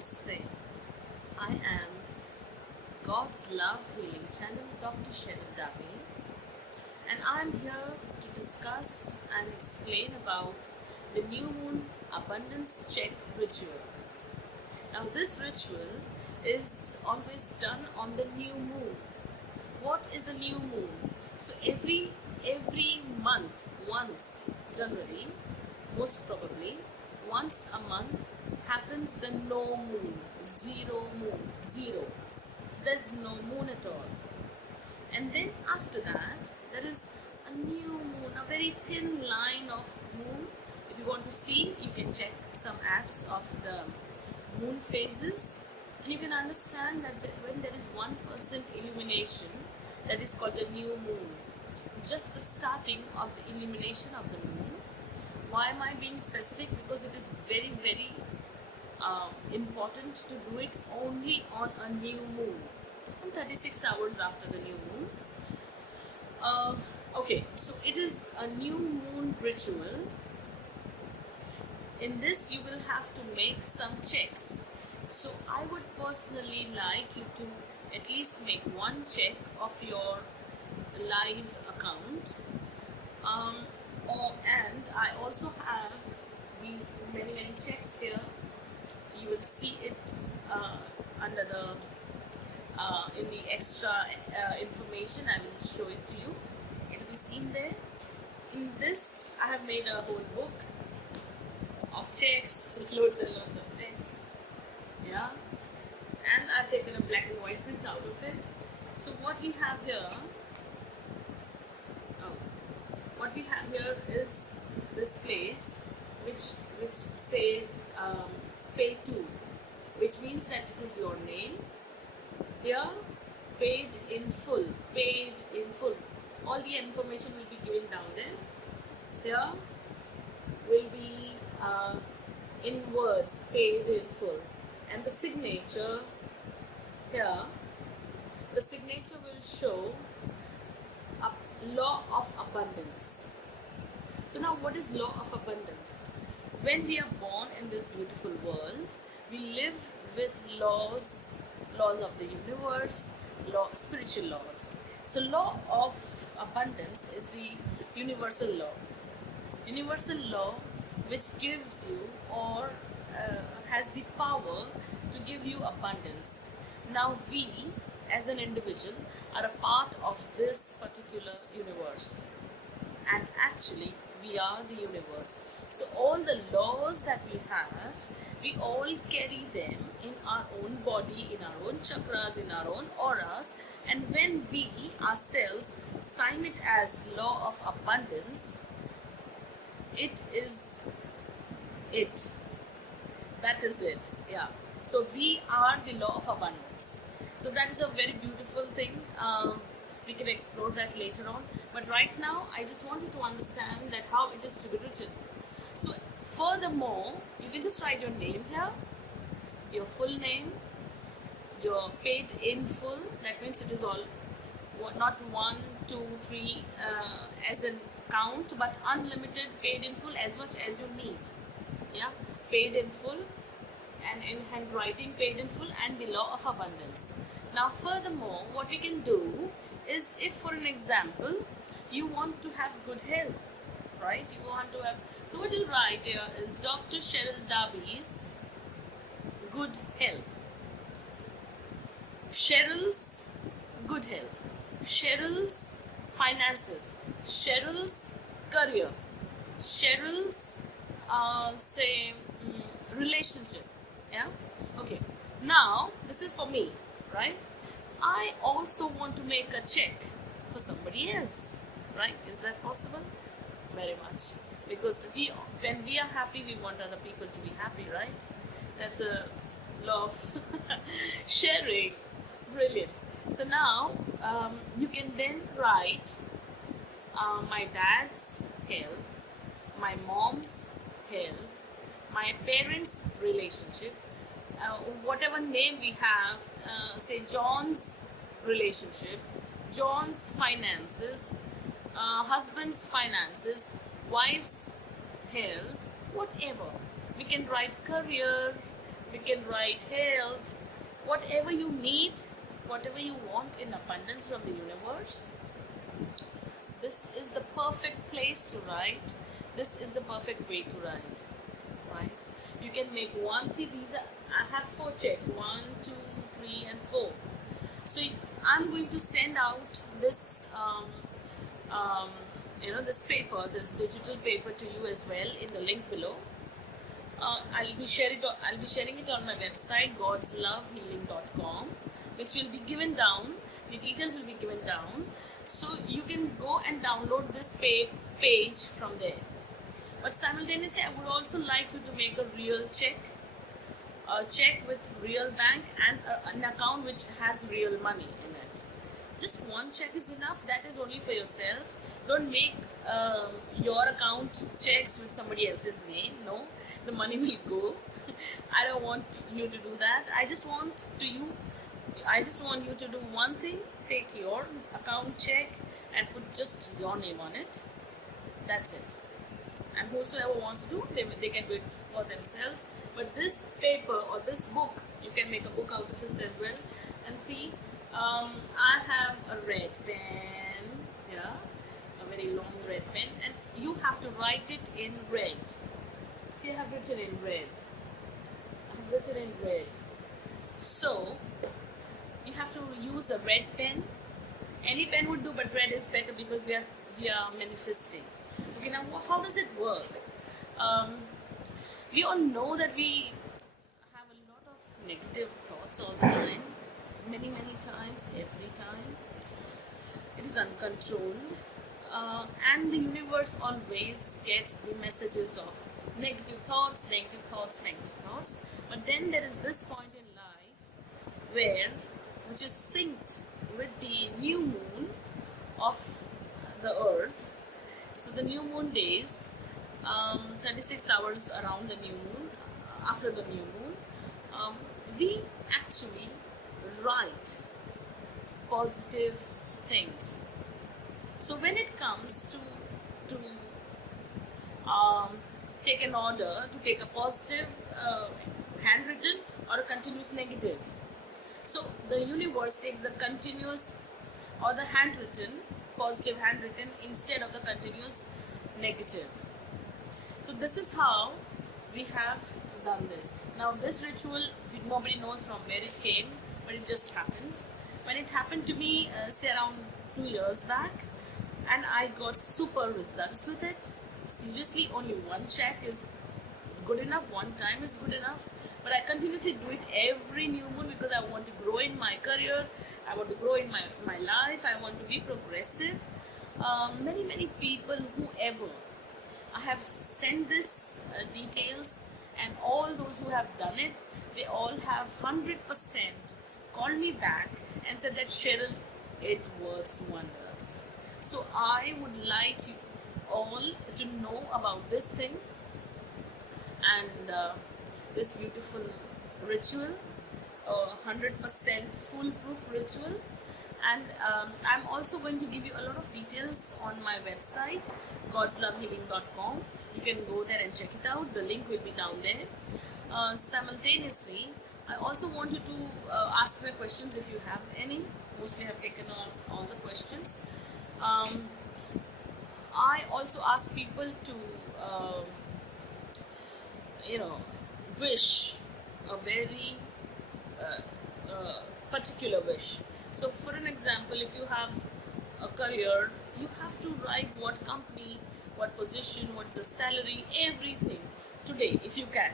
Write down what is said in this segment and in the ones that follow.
Namaste. I am God's Love Healing Channel, Dr. Cheryl Dabi, and I am here to discuss and explain about the New Moon Abundance Check ritual. Now, this ritual is always done on the new moon. What is a new moon? So every month, once generally, most probably once a month happens the no moon, zero moon, zero. So there's no moon at all. And then after that, there is a new moon, a very thin line of moon. If you want to see, you can check some apps of the moon phases, and you can understand that when there is 1% illumination, that is called the new moon. Just the starting of the illumination of the moon. Why am I being specific? Because it is very, very important to do it only on a new moon, and 36 hours after the new moon. Okay, so it is a new moon ritual. In this, you will have to make some checks. So I would personally like you to at least make one check of your live account. And I also have these many checks here. You will see it under the in the extra information. I will show it to you. It will be seen there. In this, I have made a whole book of checks, loads and loads of checks. Yeah, and I've taken a black and white print out of it. So what we have here. What we have here is this place which says pay to, which means that it is your name. Here, paid in full. All the information will be given down there. Here will be in words, paid in full. And the signature here, the signature will show law of abundance. So now, what is law of abundance? When we are born in this beautiful world, we live with laws of the universe, spiritual laws. So law of abundance is the universal law which gives you or has the power to give you abundance. Now we as an individual are a part of this particular universe, and actually we are the universe. So all the laws that we have, we all carry them in our own body, in our own chakras, in our own auras, and when we ourselves sign it as law of abundance, it is it. That is it. Yeah. So we are the law of abundance. So that is a very beautiful thing. We can explore that later on. But right now, I just want you to understand that how it is to be written. So furthermore, you can just write your name here, your full name, your paid in full. That means it is all, not 1, 2, 3 as a count, but unlimited paid in full, as much as you need. Yeah, paid in full. And in handwriting, paid in full, and the law of abundance. Now furthermore, what we can do is, if for an example you want to have good health, right? So what you write here is Dr. Cheryl Dabi's good health, Cheryl's good health, Cheryl's finances, Cheryl's career, Cheryl's relationship. Yeah, okay. Now this is for me, right? I also want to make a check for somebody else, right? Is that possible? Very much, because when we are happy, we want other people to be happy, right? That's a law of sharing. Brilliant. So now you can then write my dad's health, my mom's health, my parents' relationship, whatever name we have, say John's relationship, John's finances, husband's finances, wife's health, whatever. We can write career, We can write health, whatever you need, whatever you want in abundance from the universe. This is the perfect place to write. This is the perfect way to write. Right? You can make one. See, I have 4 checks. 1, 2, 3, and 4. So I'm going to send out this, this paper, this digital paper to you as well in the link below. I'll be sharing it on my website, godslovehealing.com, which will be given down. The details will be given down, so you can go and download this page from there. But simultaneously, I would also like you to make a real check, a check with real bank and an account which has real money in it. Just one check is enough. That is only for yourself. Don't make your account checks with somebody else's name. No, the money will go. I don't want you to do that. I just want you to do one thing. Take your account check and put just your name on it. That's it. And whosoever wants to, they can do it for themselves. But this paper or this book, you can make a book out of it as well. And see, I have a red pen, yeah, a very long red pen, and you have to write it in red. See, I have written in red. So you have to use a red pen. Any pen would do, but red is better because we are manifesting. Okay, now how does it work? We all know that we have a lot of negative thoughts all the time, many times, every time. It is uncontrolled, and the universe always gets the messages of negative thoughts. But then there is this point in life which is synced with the new moon of the earth. So the new moon days, 36 hours around the new moon, after the new moon, we actually write positive things. So when it comes to take an order, to take a positive handwritten or a continuous negative. So the universe takes the continuous or the handwritten, positive handwritten, instead of the continuous negative. So this is how we have done this. Now this ritual, nobody knows from where it came, but it just happened. When it happened to me, say around 2 years back, and I got super results with it. Seriously, only one check is good enough, one time is good enough. But I continuously do it every new moon because I want to grow in my career, I want to grow in my life, I want to be progressive. Many people, whoever, I have sent this details, and all those who have done it, they all have 100% called me back and said that, Cheryl, it works wonders. So I would like you all to know about this thing and this beautiful ritual, 100% foolproof ritual. And I'm also going to give you a lot of details on my website, godslovehealing.com. You can go there and check it out. The link will be down there. Simultaneously, I also want you to ask me questions if you have any. Mostly have taken on all the questions. I also ask people to wish a very particular wish. So for an example, if you have a career, you have to write what company, what position, what's the salary, everything today if you can.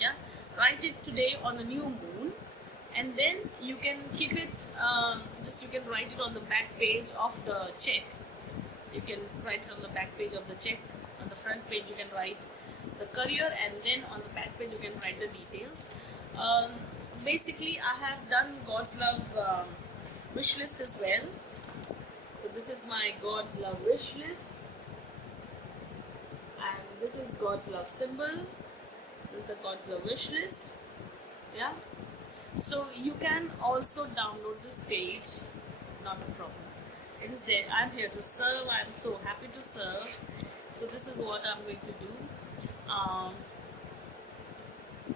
Yeah, write it today on the new moon, and then you can keep it, you can write it on the back page of the check. You can write it on the back page of the check. On the front page you can write the career, and then on the back page you can write the details. Basically I have done God's Love wish list as well. So this is my God's Love wish list, and this is God's Love symbol. This is the God's Love wish list. Yeah, so you can also download this page, not a problem. It is there. I'm here to serve. I'm so happy to serve. So this is what I'm going to do.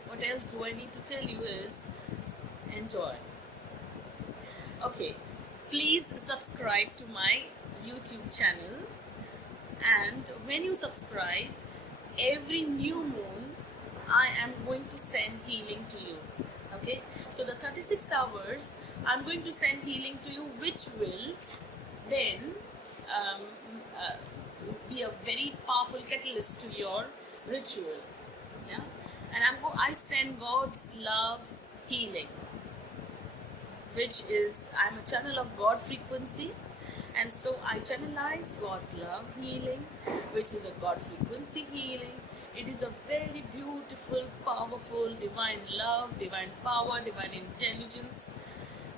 What what else do I need to tell you is enjoy. Okay, please subscribe to my YouTube channel, and when you subscribe, every new moon I am going to send healing to you. Okay, so the 36 hours I'm going to send healing to you, which will then um, uh, be a very powerful catalyst to your ritual. Yeah, and I send God's love healing, which is, I'm a channel of God frequency, and so I channelize God's love healing, which is a God frequency healing. It is a very beautiful, powerful, divine love, divine power, divine intelligence.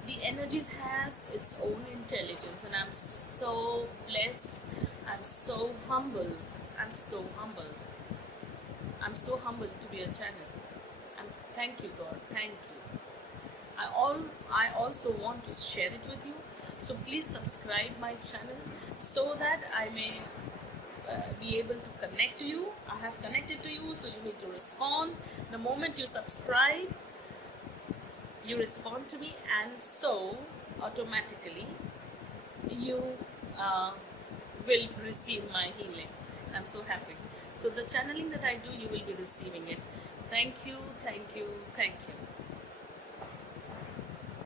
The energies has its own intelligence, and I'm so blessed. I'm so humbled. I'm so humbled. I'm so humbled to be a channel. And thank you, God. Thank you. I also want to share it with you. So please subscribe my channel so that I may be able to connect to you. I have connected to you, so you need to respond. The moment you subscribe, you respond to me, and so automatically you will receive my healing. I'm so happy. So the channeling that I do, you will be receiving it. Thank you, thank you, thank you.